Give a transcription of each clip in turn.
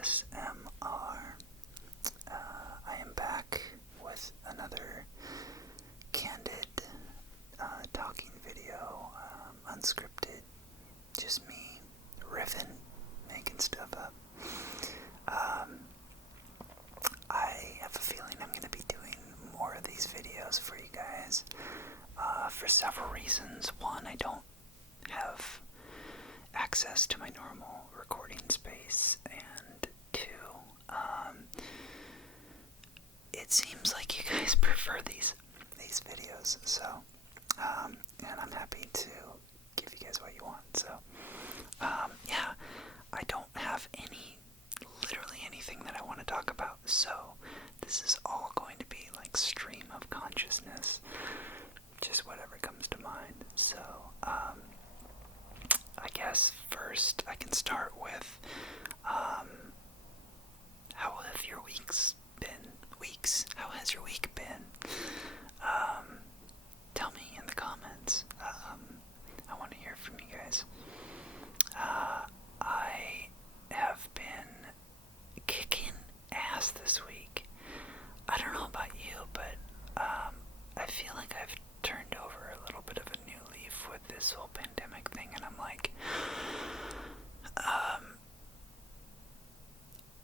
ASMR. I am back with another candid talking video, unscripted, just me riffing, making stuff up. I have a feeling I'm going to be doing more of these videos for you guys for several reasons. One, I don't have access to my normal recording space, and two, it seems like you guys prefer these videos, so and I'm happy to give you guys what you want. So yeah, I don't have literally anything that I want to talk about, so this is all going to be like stream of consciousness, just whatever comes to mind. So I guess first I can start with how have your weeks been? How has your week been? Tell me in the comments. I want to hear from you guys. I have been kicking ass this week. I don't know about you, but I feel like I've turned over a little bit of a new leaf with this whole pandemic thing, and I'm like,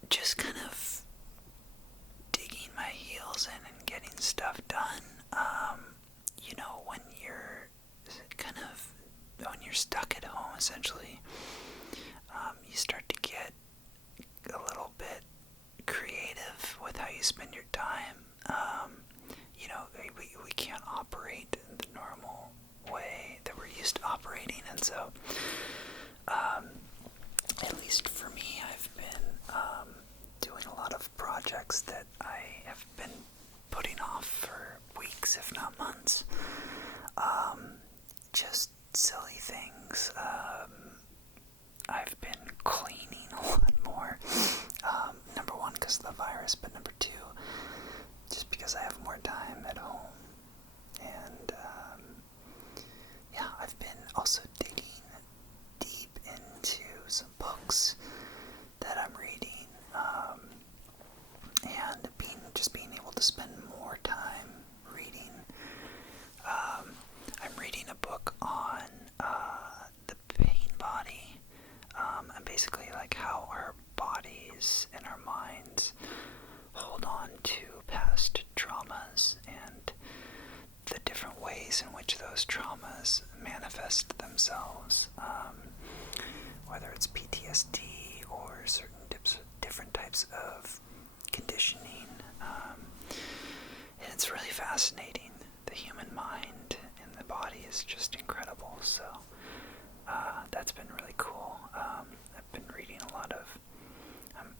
just kind of digging my heels in and getting stuff done. When you're when you're stuck at home, essentially, you start to get a little bit creative with how you spend your time. We can't operate in the normal way that we're used to operating, and so at least for me, I've been doing a lot of projects that I have been putting off for weeks, if not months. Just silly things. I've been cleaning a lot more. Number one, because of the virus, but number two, just because I have more time at home. And yeah, I've been also digging deep into some books that I'm reading, and being able to spend more time reading. I'm reading a book on the pain body, and basically like how our bodies and our minds hold on to past traumas and the different ways in which those traumas manifest themselves, whether it's PTSD or certain different types of conditioning, and it's really fascinating. The human mind and the body is just incredible, so that's been really cool. I've been reading a lot of,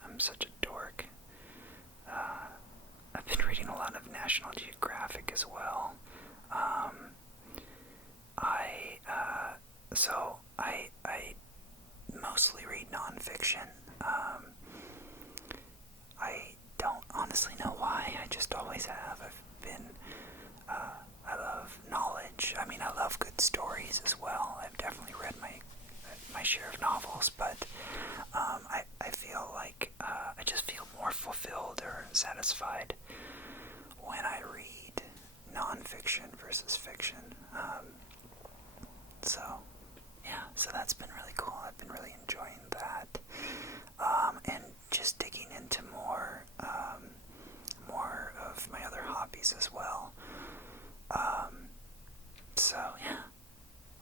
I'm such a dork, I've been reading a lot of National Geographic as well. I mostly read nonfiction. I don't honestly know why. I just always have. I love knowledge. I mean, I love good stories as well. I've definitely read my share of novels, but I feel like I just feel more fulfilled or satisfied when I read nonfiction versus fiction. So that's been really cool. I've been really enjoying that, and just digging into more of my other hobbies as well. So yeah,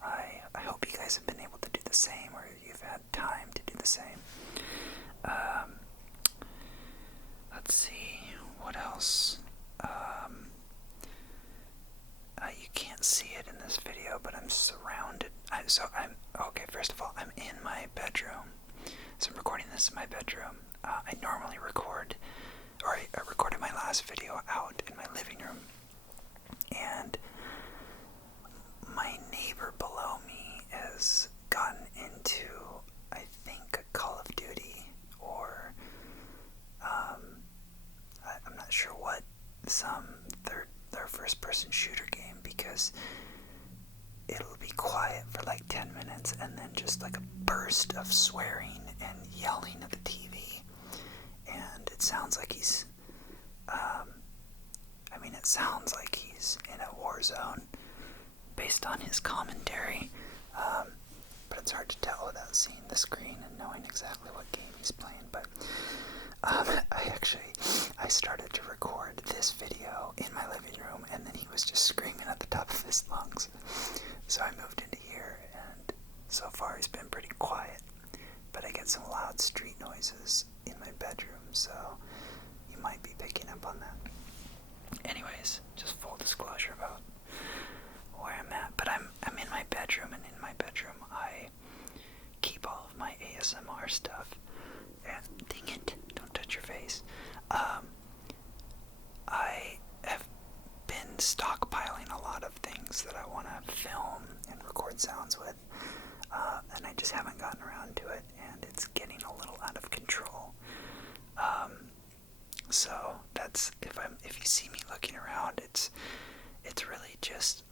I hope you guys have been able to do the same, or you've had time to do the same. Let's see, what else? You can't see it in this video, but I'm surrounded. First of all, I'm in my bedroom. So I'm recording this in my bedroom. I normally record, or I recorded my last video out in my living room. And my neighbor below me has gotten into, I think, Call of Duty, or I'm not sure what, their first-person shooter game, because it'll be quiet for like 10 minutes and then just like a burst of swearing and yelling at the TV. sounds like he's, it sounds like he's in a war zone based on his commentary, but it's hard to tell without seeing the screen and knowing exactly what game he's playing. But I started to record this video in my living room, and then he was just screaming at the top of his lungs. So I moved into here, and so far he's been pretty quiet, but I get some loud street noises in my bedroom, so you might be picking up on that. Anyways, just full disclosure about where I'm at, but I'm in my bedroom, and in my bedroom I keep all of my ASMR stuff. And dang it, don't touch your face. I have been stockpiling a lot of things that I want to film and record sounds with, and I just haven't gotten around to it, and it's getting a little out of control. So that's, if you see me looking around, it's really just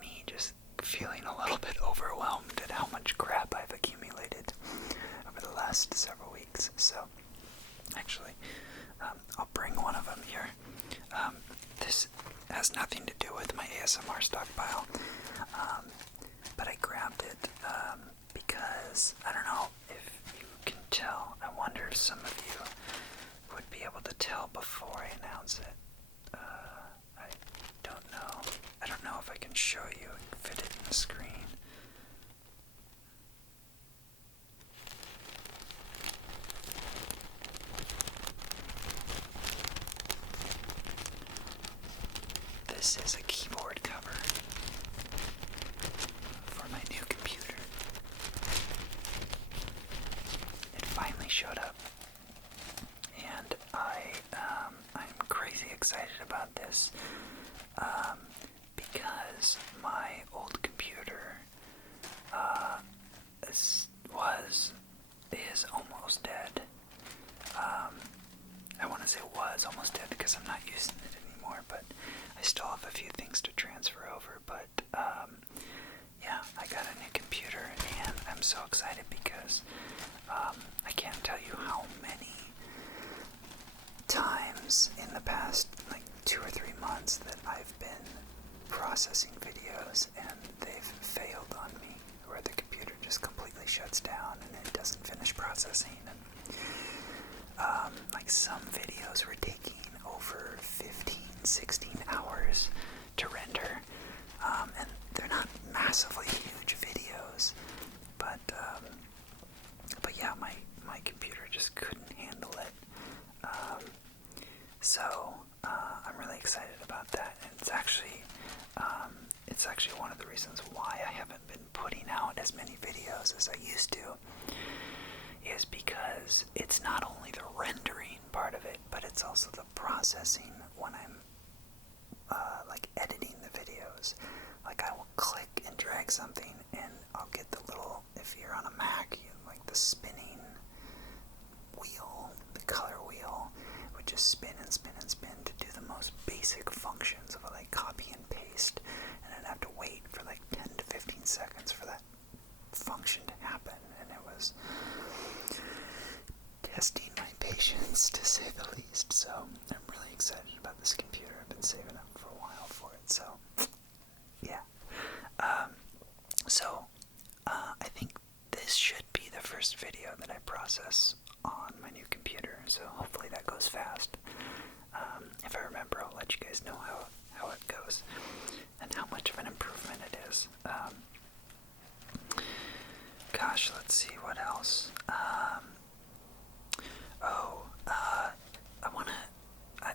me just feeling a little bit overwhelmed at how much crap I've accumulated over the last several weeks. So actually, I'll bring one of them here. This has nothing to do with my ASMR stockpile, but I grabbed it because, I don't know if you can tell. I wonder if some of you would be able to tell before I announce it. I don't know. I don't know if I can show you and fit it in the screen. This is a keyboard cover for my new computer. It finally showed up, and I'm crazy excited about this because my old computer is almost dead. I want to say was almost dead because I'm not using it anymore, but I still have a few things to transfer over. But yeah, I got a new computer, and I'm so excited because I can't tell you how many times in the past 2 or 3 months that I've been processing videos and they've failed on me, where the computer just completely shuts down and it doesn't finish processing. And some videos were taking over 15, 16 hours to render, and they're not massively huge videos, but yeah, my computer just couldn't handle it. So I'm really excited about that, and it's actually one of the reasons why I haven't been putting out as many videos as I used to, is because it's not only the rendering part of it, but it's also the processing when I'm editing the videos. I will click and drag something, and I'll get the little, if you're on a Mac, the spinning wheel, the color wheel, would just spin and spin and spin to do the most basic functions of copy and paste, and I'd have to wait for 10 to 15 seconds for that function to happen, and it was testing my patience, to say the least. So I'm really excited about this computer. I've been saving up for a while for it, so yeah. I think this should be the first video that I process on my new computer, so hopefully that goes fast. If I remember, I'll let you guys know how it goes and how much of an improvement it is. Gosh, let's see what else.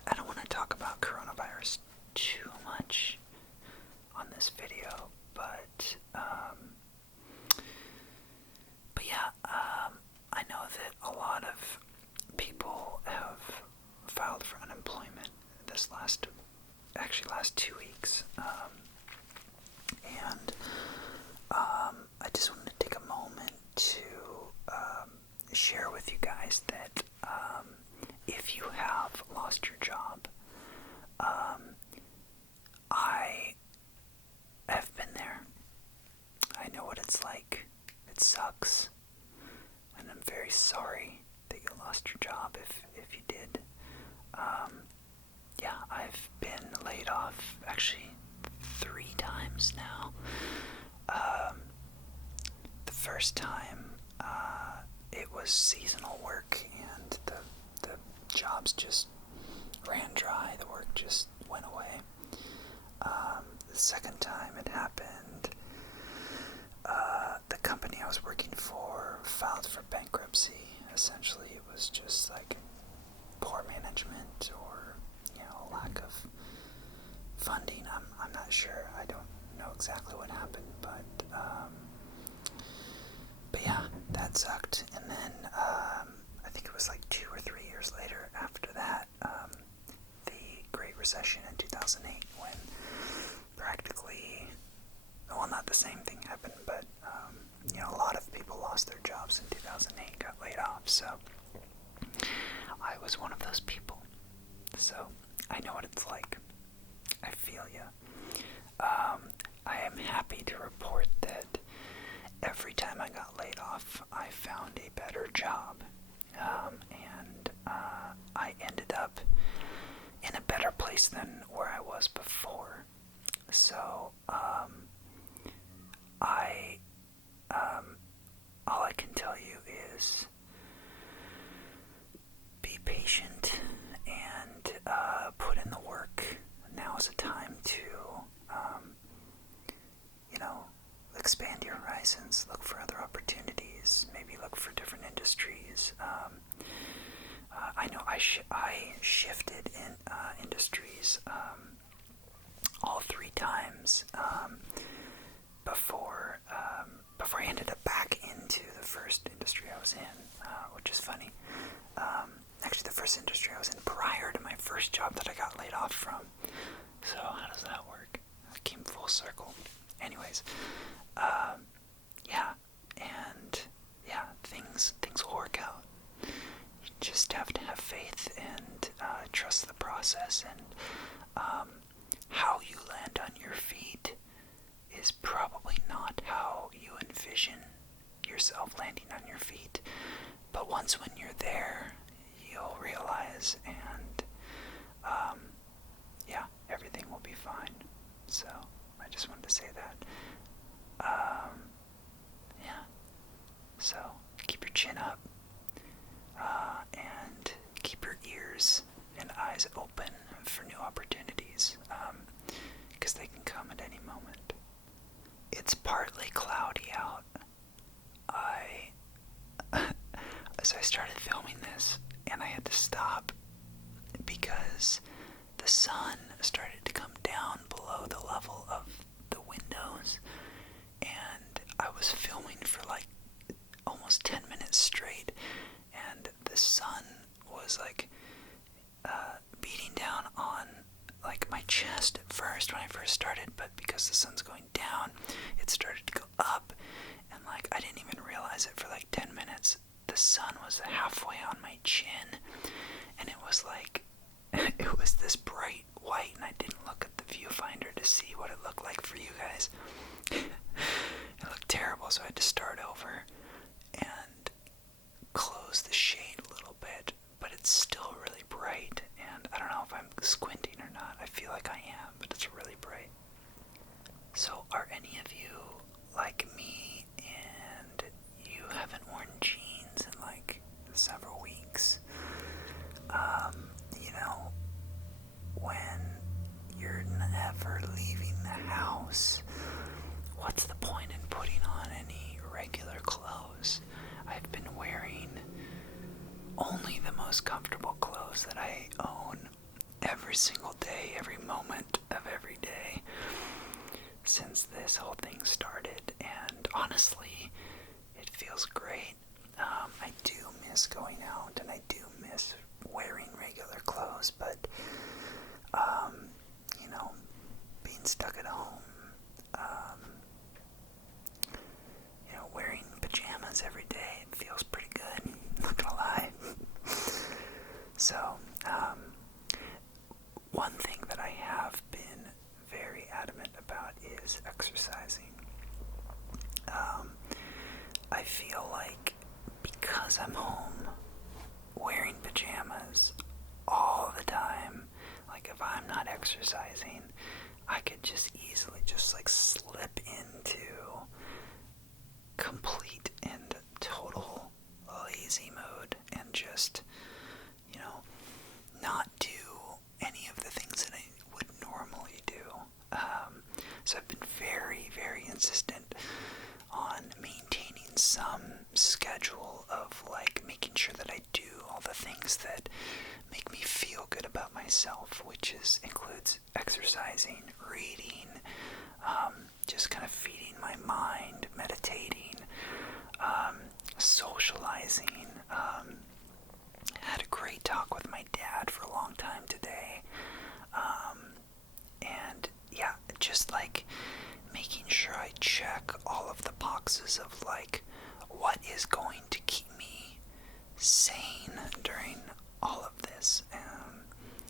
I don't want to talk about coronavirus too much on this video, but yeah, I know that a lot of people have filed for unemployment this last 2 weeks, and I just wanted to take a moment to share with you guys that if you have lost your job, I have been there. I know what it's like. It sucks, and I'm very sorry that you lost your job if you did. Yeah, I've been laid off actually 3 times now. The first time, it was seasonal work, and the jobs just ran dry. The work just went away. The second time it happened, the company I was working for filed for bankruptcy. Essentially, it was just like poor management or, lack of funding. I'm not sure. I don't know exactly what happened, but yeah, that sucked. And then I think it was like 2 or 3 years later after that, the Great Recession in 2008, when practically, well, not the same thing happened, but a lot of people lost their jobs in 2008, got laid off. So I was one of those people. So I know what it's like. I feel ya. I am happy to report that every time I got laid off, I found a better job. And I ended up in a better place than where I was before. So, all I can tell you is be patient and put in the work. Now is a time to, expand your horizons, look for other opportunities, maybe look for different industries. I know I shifted in industries all 3 times before I ended up back into the first industry I was in, which is funny. Actually, the first industry I was in prior to my first job that I got laid off from. So how does that work? I came full circle. Anyways, things will work out. You just have to have faith and trust the process, and how you land on your feet is probably not how you envision yourself landing on your feet. But once when you're there, you'll realize, and everything will be fine. So I just wanted to say that. So keep your chin up, and keep your ears and eyes open for new opportunities, because they can come at any moment. It's partly cloudy out. As I started filming this, and I had to stop because the sun started to come down below the level of the windows, and I was filming for like almost 10 minutes straight, and the sun was like beating down on like my chest at first when I first started, but because the sun's going down, it started to go up, and like I didn't even realize it for like 10 minutes. The sun was halfway on my chin, and it was like it was this bright white, and I didn't look at the viewfinder to see what it looked like for you guys. It looked terrible, so I had to start over and close the shade a little bit, but it's still really bright, and I don't know if I'm squinting or not. I feel like I am, but it's really bright. So are any of you like me and you haven't worn jeans in like several weeks? When you're never leaving the house, what's the point in putting on any regular clothes? I've been wearing only the most comfortable clothes that I own every single day, every moment of every day since this whole thing started, and honestly, it feels great. I do miss going out, and I do miss wearing regular clothes, but being stuck at home, wearing pajamas every day, it feels pretty good, not gonna lie. So, one thing that I have been very adamant about is exercising. I feel like because I'm home exercising, I could just easily just like slip into complete and total lazy mode and just, you know, not do any of the things that I would normally do. So I've been very, very insistent on maintaining some schedule of like making sure that I do all the things that make me feel good about myself, which includes exercising, reading, just kind of feeding my mind, meditating, socializing. Had a great talk with my dad for a long time today. And yeah, just like making sure I check all of the boxes of like what is going to keep me sane during all of this.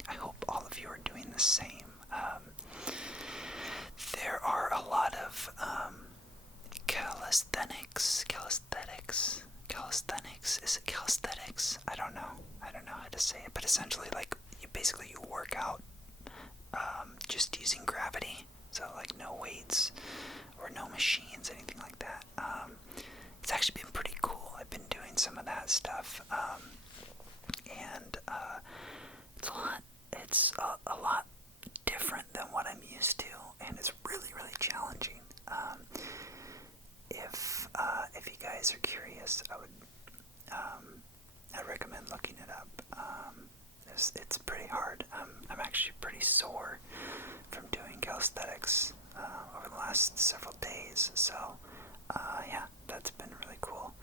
I hope all of you are doing the same. There are a lot of calisthenics. Is it calisthenics? I don't know how to say it, but essentially like you work out just using gravity, so like no weights or no machines, anything like that. It's actually been pretty cool. I've been doing some of that stuff, and it's a lot different than what I'm used to, and it's really, really challenging. If you guys are curious, I recommend looking it up. It's pretty hard. I'm actually pretty sore from doing calisthenics over the last several days, so yeah, that's been really cool.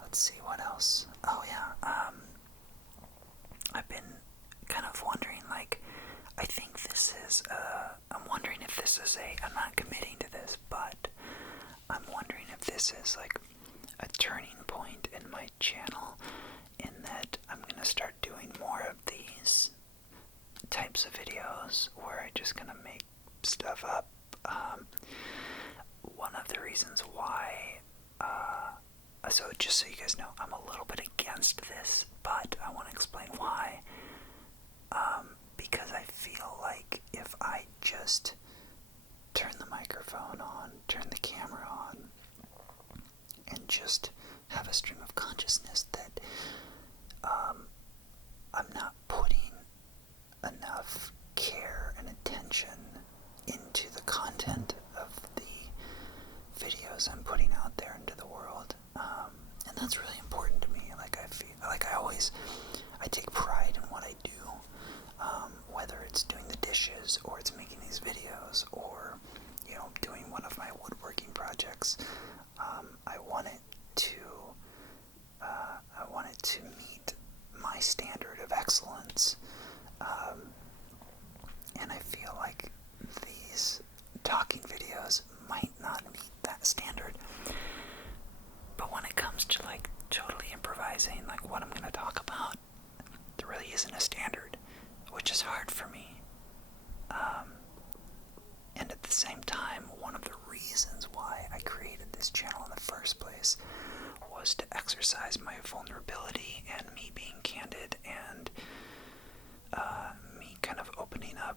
Let's see what else. Oh yeah, I've been kind of wondering, like, I think this is I'm wondering if this is I'm not committing to this, but I'm wondering if this is like a turning point in my channel, in that I'm gonna start doing more of these types of videos where I just kind of make stuff up. One of the reasons why, so just so you guys know, I'm a little bit against this, but I want to explain why. Because I feel like if I just turn the microphone on, turn the camera on, and just have a stream of consciousness, that I'm not putting enough care and attention into the content of the videos I'm putting out there into the world. And that's really important to me. Like, I feel like I take pride in what I do, whether it's doing the dishes or it's making these videos or, you know, doing one of my woodworking projects. I want it to meet my standard of excellence, and I feel like these talking videos might not meet that standard. But when it comes to like totally improvising, like what I'm going to talk about, there really isn't a standard, which is hard for me. And at the same time, one of the reasons why I created this channel in the first place was to exercise my vulnerability and me being candid, and me kind of opening up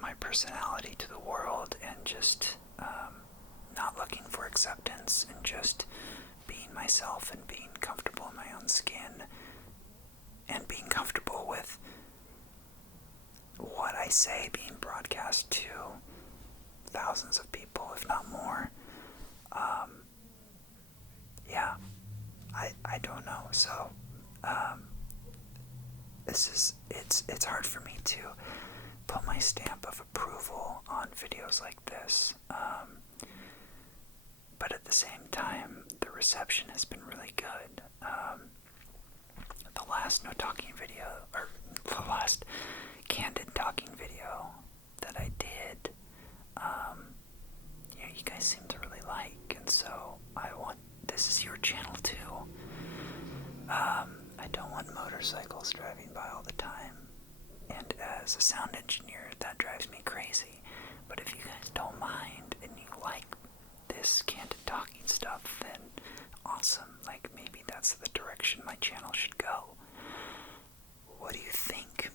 my personality to the world, and just not looking for acceptance, and just being myself and being comfortable in my own skin, and being comfortable with what I say being broadcast to thousands of people, if not more. Yeah, I don't know. So it's hard for me to put my stamp of approval on videos like this. But at the same time, the reception has been really good. The last no talking video, or the last candid talking video that I did, you guys seem to really like, and so this is your channel too. I don't want motorcycles driving by all the time, and as a sound engineer, that drives me crazy. But if you guys don't mind and you like this candid talking stuff, then awesome. Like, maybe that's the direction my channel should go. What do you think?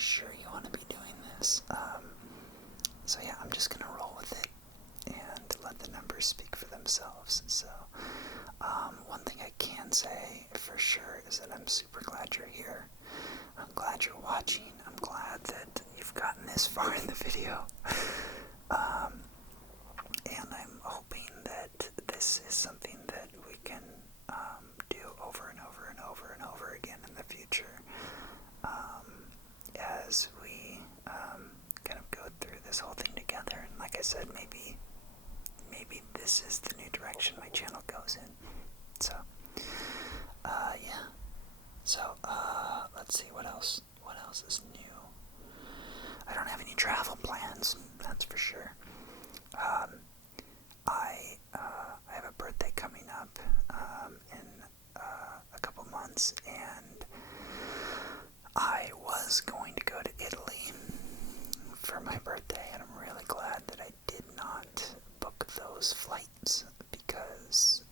sure you want to be doing this. So yeah, I'm just gonna roll with it and let the numbers speak for themselves. So one thing I can say for sure is that I'm super glad you're here. I'm glad you're watching. I'm glad that you've gotten this far in the video. And I'm hoping that this is something that we can do over and over and over and over again in the future, as we kind of go through this whole thing together. And like I said, maybe this is the new direction my channel goes in. So, yeah. So, let's see what else. What else is new? I don't have any travel plans, that's for sure. I have a birthday coming up in a couple months, and I was going to go to Italy for my birthday, and I'm really glad that I did not book those flights, because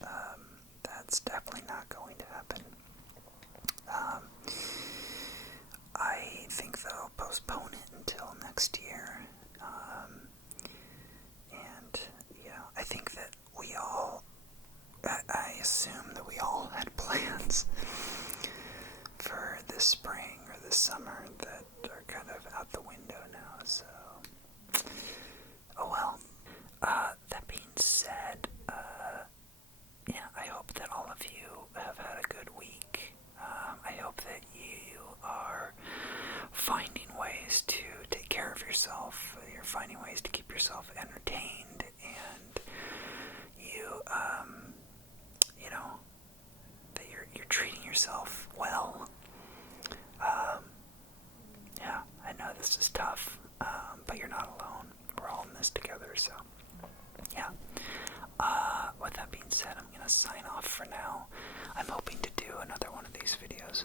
that's definitely not going to happen. I think they'll postpone it until next year. And yeah, I think that I assume that we all had plans for this spring or this summer that are kind of out the window now, so oh well. That being said, yeah, I hope that all of you have had a good week. I hope that you are finding ways to take care of yourself. You're finding ways to keep yourself entertained, and you know, that you're treating yourself well. Yeah, I know this is tough, but you're not alone. We're all in this together, so yeah. With that being said, I'm gonna sign off for now. I'm hoping to do another one of these videos